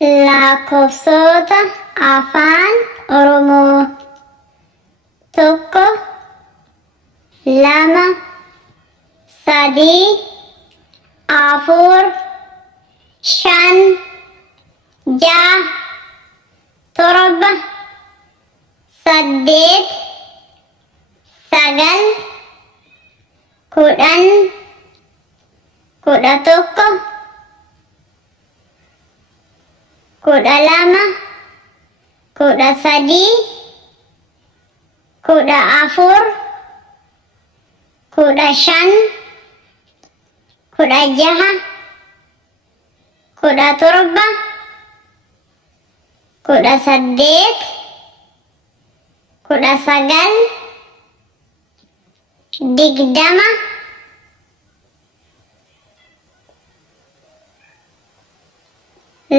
lakkoofsota afaan Oromoo tokko, lama, sadii, afur, shan, ja'a, torba, saddeet, sagal, kudhan, kudha tokko, kudha lama, kudha sadii, kudha afur, kudha shan, kudha jaha, kudha torba, kudha saddeet, kudha sagal, digdama,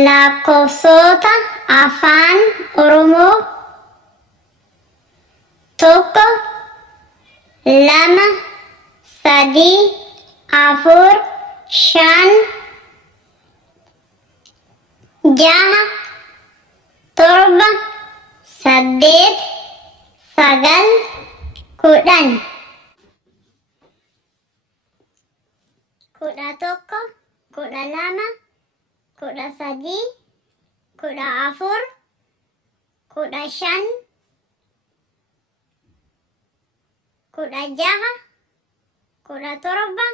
lakkoofsota afaan Oromoo tokko, lama, sadii, afur, shan, jaha, torba, saddeet, sagal, kudhan, kudha tokko, kudha lama, kudha sadii, kudha afur, kudha shan, kudha jaha, kudha torba,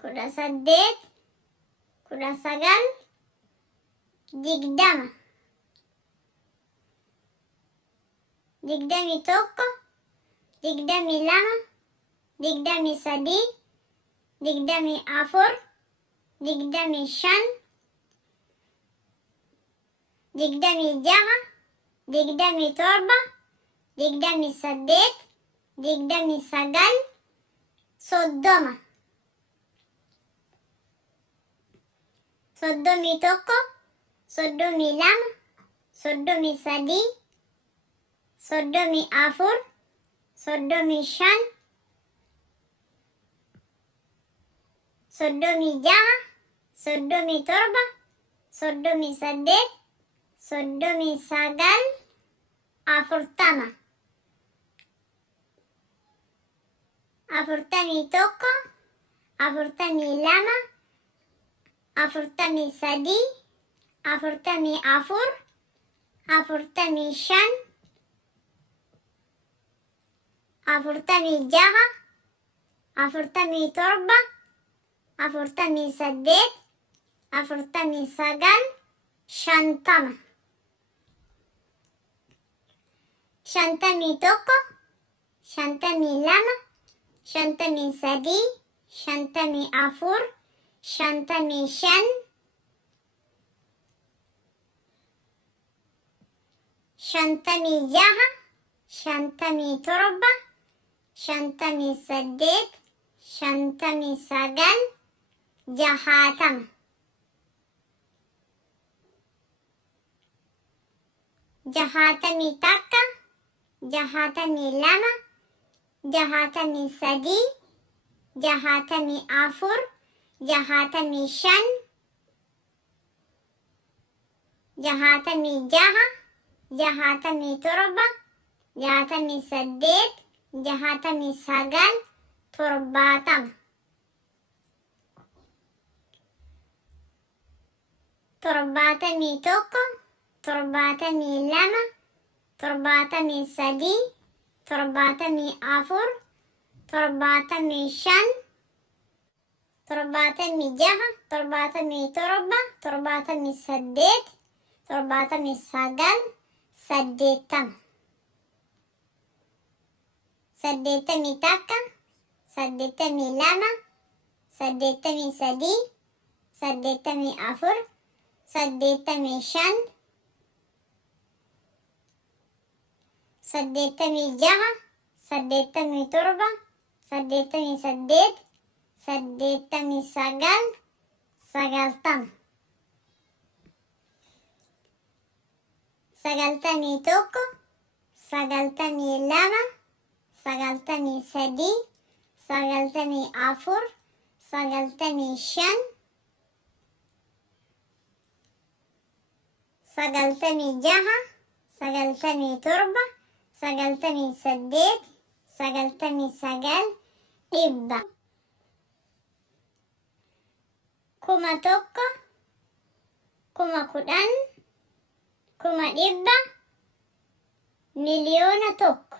kudha saddeet, kudha sagal, digdama, digdamii tokko, digdamii lama, digdamii sadii, digdamii afur, digdamii shan, digdamii jaha, digdamii torba, digdamii saddeet, digdamii sagal, soddoma, soddomii tokko, soddomii lama, soddomii sadii, soddomii afur, soddomii shan, soddomii jaha, soddomii torba, soddomii saddeet, soddomii sagal, afurtama, afurtamii tokko, afurtamii lama, afurtamii sadii, afurtamii afur, afurtamii shan, afurtamii jaha, afurtamii torba, afurtamii saddeet, afurtamii sagal, shantama, shantamii tokko, shantamii lama, shantamii sadii, shantamii afur, shantamii shan, shantamii jaha, shantamii torba, shantamii saddeet, shantamii sagal, jahaatama, jahaatamii takka, jahaatamii lama, jahaatamii sadii, jahaatamii afur, jahaatamii shan, jahaatamii jaha, jahaatamii torba, jahaatamii saddeet, jahaatamii sagal, torbaatama, torbaatamii tokko, torbaatamii lama, torbaatamii sadii, torbaatamii afur, torbaatamii shan, torbaatamii jaha, torbaatamii torba, torbaatamii saddeet, torbaatamii sagal, saddeettama, saddeettamii takka, saddeettamii lama, saddeettamii sadii, saddeettamii afur, saddeettamii shan, saddeettamii jaha, saddeettamii torba, saddeettamii saddeet, saddeettamii sagal, sagaltama, sagaltamii tokko, sagaltamii lama, sagaltamii sadii, sagaltamii afur, sagaltamii shan, sagaltamii jaha, sagaltamii torba, sagaltamii saddeet, sagaltamii sagal, dhibba. 1,000, 10,000, 1,000, miliyoona tokko.